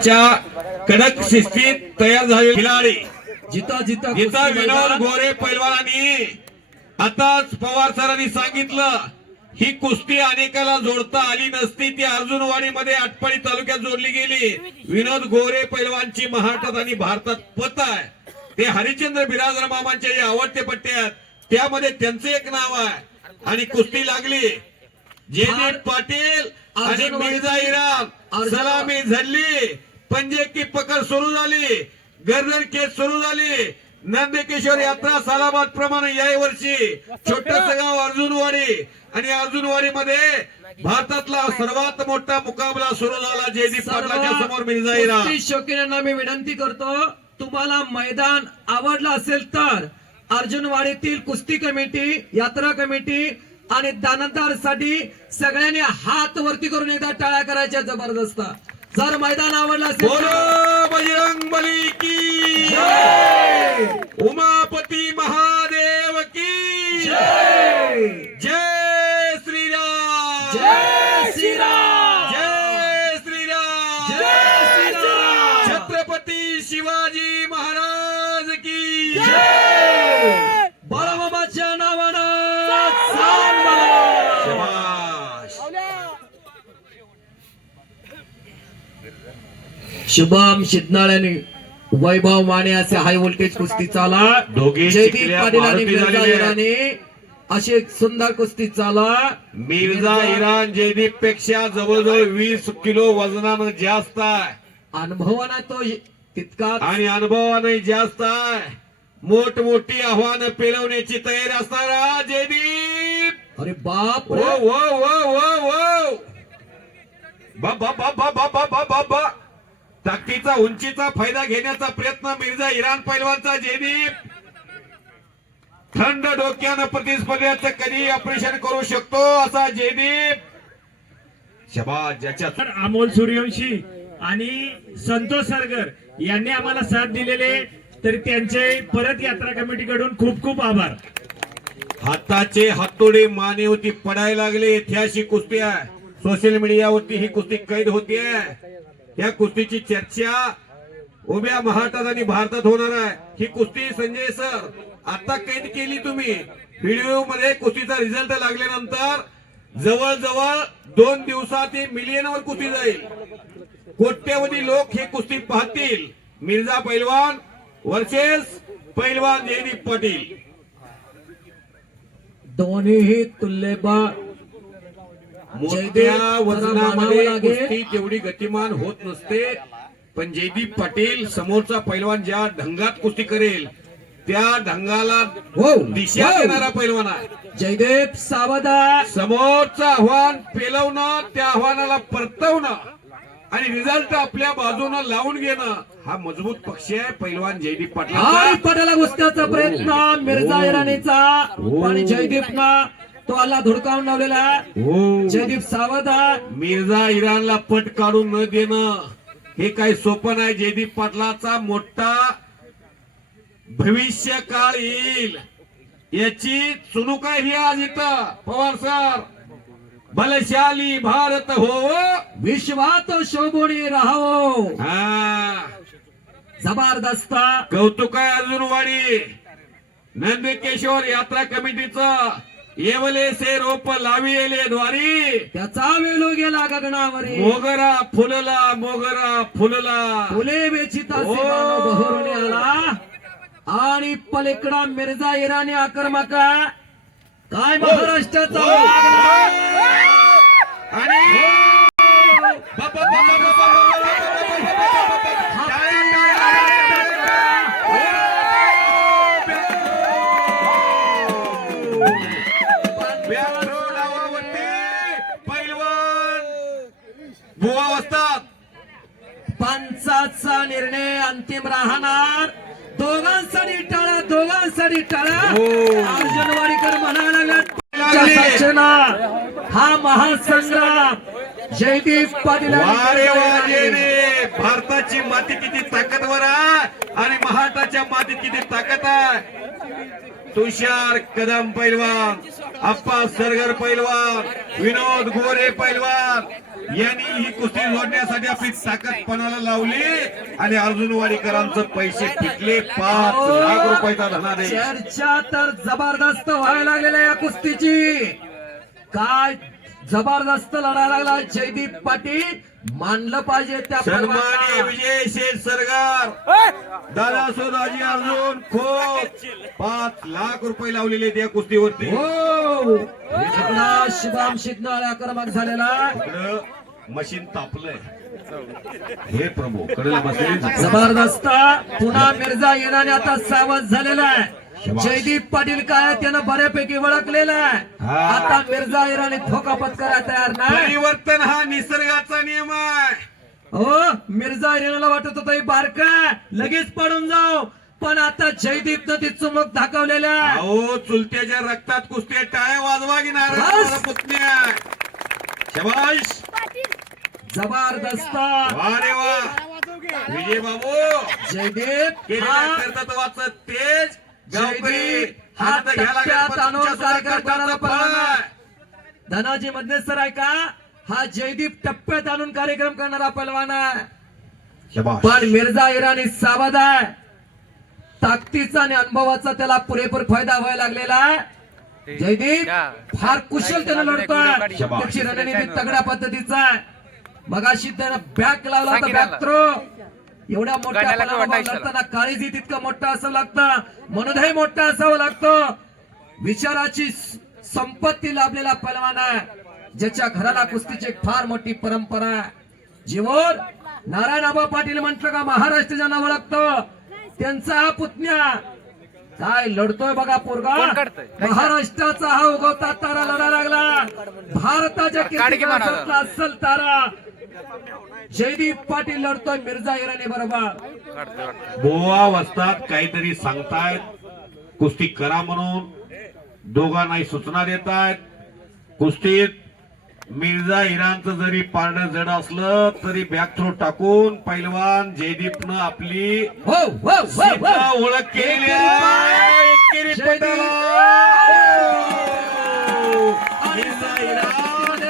पैलवानांच्या कडक शिस्तीत तयार झालेले खिलाडी जिथं विनोद गोरे पैलवानांनी आताच पवार सरांनी सांगितलं, ही कुस्ती अनेकाला जोडता आली नसती, ती अर्जुनवाडीमध्ये आटपाडी तालुक्यात जोडली गेली. विनोद गोरे पैलवानची महाराष्ट्रात आणि भारतात पत आहे. ते हरिश्चंद्र बिराजदार मामांचे जे आवडते पट्टे आहेत त्यामध्ये त्यांचं एक नाव आहे. आणि कुस्ती लागली. जे पाटील आणि मिर्झा इराण सलामी झडली, पंजे की पकड सुरू झाली, गर्दन केस सुरू झाली. नंदकिशोर यात्रा सालाबाद प्रमाणे याही वर्षी छोटस गाव अर्जुनवाडी आणि अर्जुनवाडी मध्ये भारतातला सर्वात मोठा मुकाबला सुरू झाला. जयदीप पाटलाच्या समोर मिर्झा इराण. शौकीनांना मी विनंती करतो, तुम्हाला मैदान आवडलं असेल तर अर्जुनवाडीतील कुस्ती कमिटी, यात्रा कमिटी आणि दानदारसाठी सगळ्यांनी हात वरती करून एकदा टाळ्या करायच्या जबरदस्त. जर मैदान आवडलं असेल बोलो बजरंग बली की जय, उमापती महादेव की जय, जय श्रीराम, जय श्रीराम, जय श्रीराम, जय श्रीराम, छत्रपती शिवाजी महाराज की जय. बाळामामाच्या नावानं सांग बाळा. शाबाश. शुभम शिदनाळ्याने वैभव माने असे हाय व्होल्टेज कुस्ती चाला. दोघे जयदीप शिकल्या पाटील आणि भारती मिर्झा झालेले. इराणी अशी एक सुंदर कुस्ती चाला. मिर्झा इराण जयदीप पेक्षा जवळजवळ 20 किलो वजनानं जास्त आहे अनुभवाना तो तितकाच आणि अनुभवाने जास्त आहे. मोठमोठी आव्हानं पेलवण्याची तयारी असणारा जयदीप. अरे बाप ओ रे. ओ ओ ओ ओ बा बा बा बा बा बा बा बा बा. ताकदीचा उंचीचा फायदा घेण्याचा प्रयत्न मिर्झा इराण पैलवानचा. जयदीप थंड डोक्यानं प्रतिस्पर्ध्याचं कधी ऑपरेशन करू शकतो असा जयदीप. शबाज. ज्याच्या अमोल सूर्यवंशी आणि संतोष सरगर यांनी आम्हाला साथ दिलेले, तर त्यांचे परत यात्रा कमिटीकडून खूप खूप आभार. हाताचे हातोडे मानेवरती पडायला लागले. ऐतिहासिक कुस्ती आहे. सोशल मीडियावरती ही कुस्ती कैद होतीये. या कुस्तीची चर्चा उभ्या महाराष्ट्रात आणि भारतात होणार आहे. ही कुस्ती संजय सर आता कैद केली तुम्ही व्हिडिओ मध्ये. कुस्तीचा रिझल्ट लागल्यानंतर जवळजवळ 2 दिवसात ही मिलियनवर कुस्ती जाईल. कोट्यवधी लोक ही कुस्ती पाहतील. मिर्झा पैलवान वर्सेस पैलवान जयदीप पाटील. दोन्हीही तुल्यबळ. मोठ्या वजनामध्ये मानावं लागेल. कुस्ती तेवढी गतिमान होत नसते. पण जयदीप पाटील समोरचा पैलवान ज्या ढंगात कुस्ती करेल त्या ढंगाला दिशा देणारा पैलवान आहे. जयदेव सावदा. समोरचं आव्हान पेलवणं, त्या आव्हानाला परतवणं आणि रिझल्ट आपल्या बाजूनं लावून घेणं हा मजबूत पक्ष आहे पैलवान जयदीप आणि पाटील. पटाला घुसण्याचा प्रयत्न मिर्झा इराणीचा आणि जयदीपनं तो आला धुडकावून लावलेला. जयदीप सावदा. मिर्झा इराणला पट काढून न देणं हे काही सोपं नाही. जयदीप पाटलाचा मोठा भविष्य काळ येईल याची चुणूक आहे ही आज इथं. पवार सर, बलशाली भारत हो, विश्वात शोभून राहावो. हा जबरदस्त. कौतुक आहे अर्जुनवाडी नंदकिशोर यात्रा कमिटीचं. येवले से रोप लाविले द्वारी, त्याचा वेलो गेला गगनावरी. मोगरा फुलला, मोगरा फुलला, फुले वेचिता बहरून आला. आणि पलीकडा मिर्झा इराणी आक्रमक. काय महाराष्ट्राचा आणि पैलवान बुवा असतात. पंचाचा निर्णय अंतिम राहणार. दोघांसाठी टाळा, दोघांसाठी टाळा. अर्जुन वाडीकर म्हणायला लागला हा महासंग्राम जयदीप पाटील. वारे वाजेने भारताची माती किती ताकदवर आहे आणि महाराष्ट्राच्या मातीत किती ताकद आहे. तुषार कदम पैलवान, अप्पा सरगर पैलवान, विनोद गोरे पैलवान, यांनी ही कुस्ती जोडण्यासाठी आपली ताकद पणाला लावली आणि अर्जुन वाडीकरांचं पैसे पिकले 5 लाख रुपयाचा धनादेश. चर्चा तर जबरदस्त व्हायला लागलेल्या या कुस्तीची. काय जबरदस्त लढा लागला जयदीप पाटील. मानलं पाहिजे त्या सन्माननीय पर्वाला. विजय शेठ सरगार दादा सोदाजी अर्जुन खोत 5 लाख रुपये लावलेले त्या कुस्तीवरती. हो इकडं शुभम शिकणारा आक्रमक झालेला. इकडं मशीन तापलंय. हे प्रभू कडेला बसलेली जबरदस्त पुन्हा मिर्झा येणाने आता सावध झालेला आहे. जयदीप पाटील काय त्यानं बऱ्यापैकी ओळखलेला आहे. हा. आता मिर्झा इराणी धोका पत्करायला तयार नाही. परिवर्तन हा निसर्गाचा नियम आहे. हो मिर्झा इराणीला वाटत होतं ही बारका लगेच पडून जाऊ, पण आता जयदीपनं ती चुमक दाखवलेल्या आहे. अहो चुलत्याच्या रक्तात कुस्त्या टाळ्या वाजवा की बस. नारायण पुतण्या. शाबाश. जबरदस्त वा रे वा. विजय बाबू जयदीप केलेल्या हा कर्तृत्वाचं तेज गावकरी जयदीप हा हात घ्यायला लागले, टप्प्यात पण आणून तुमच्या कार्यक्रम सुद्धा करायला कर्तृत्व पाहिजे. आहे. धनाजी मधनेसर आहे का हा जयदीप टप्प्यात आणून कार्यक्रम करणारा पैलवान आहे. शाबास. पण मिर्झा इराणी सावध आहे. ताकदीचा आणि अनुभवाचा त्याला पुरेपूर फायदा व्हायला लागलेला आहे. जयदीप फार कुशल त्यानं लढतोय. शाबास. त्याची रणनीती तगड्या पद्धतीचा आहे. मगाशी त्यानं बॅक लावला होता, बॅक थ्रो. एवढ्या मोठ्या पणाला लढताना काळीजी तितकं मोठं असावं लागतं, मनोधय मोठा असावं लागतं. विचाराची संपत्ती लाभलेला पैलवान आहे, ज्याच्या घराला कुस्तीची एक फार मोठी परंपरा आहे. जीवन नारायण आबा पाटील म्हटलं का महाराष्ट्राच्या नाव लागतं. त्यांचा हा पुतण्या काय लढतोय बघा पोरगा. महाराष्ट्राचा हा उगवता तारा लढा लागला. भारताच्या कीर्तिमानातला अस्सल तारा जयदीप पाटील लढतोय मिर्झा इराणी बरोबर. बोवा वस्तात काहीतरी सांगतायत, कुस्ती करा म्हणून दोघांनाही सूचना देत आहेत. कुस्तीत मिर्झा इराणचं जरी पारडं जड असलं तरी बॅक थ्रो टाकून पैलवान जयदीपनं आपली हो हो हो सीधा हो ओळख केली आहे. एकेरी जयदीप. पटाला. मिर्झा इराण